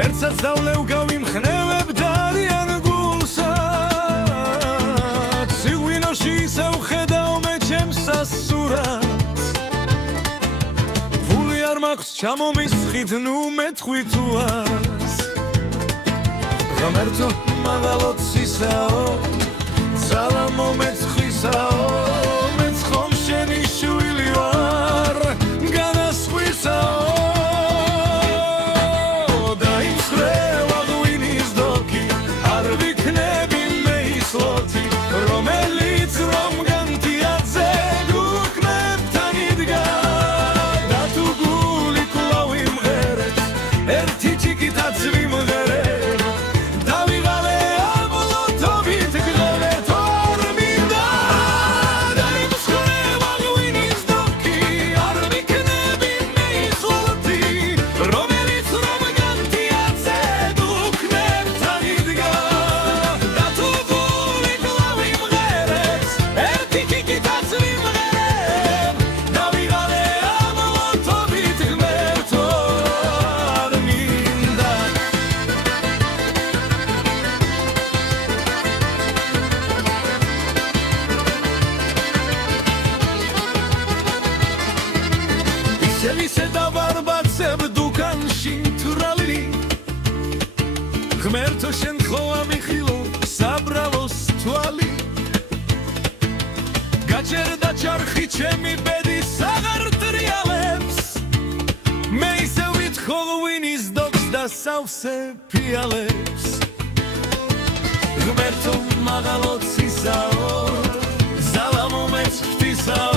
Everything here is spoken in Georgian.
ერთსაც დავლევ გავიმხნევებ დარიან გულსაც სიღვინოში ისევ ხედავ მე ჩემს სასურათს ვული არ მაქვს ჩამომისხით ნუ მეთხვიტუას ღმერთო მაღალოთ სისაო ძალა მომეცხისაო მეც ხომ შენი შვილი ვარ განასხვისაო ისე დავარბაცებ დუქანში თვრალი ღმერთო შენ ხო ამიხილო საბრალოს თვალი გაჩერდა ჩარხი ჩემი ბედის აღარ ტრიალებს მე ისე ვითხოვ ღვინის დოკს და სავსე ფიალებს ღმერთო მაღალოთ სისაო ძალა მომეც ღვთისაო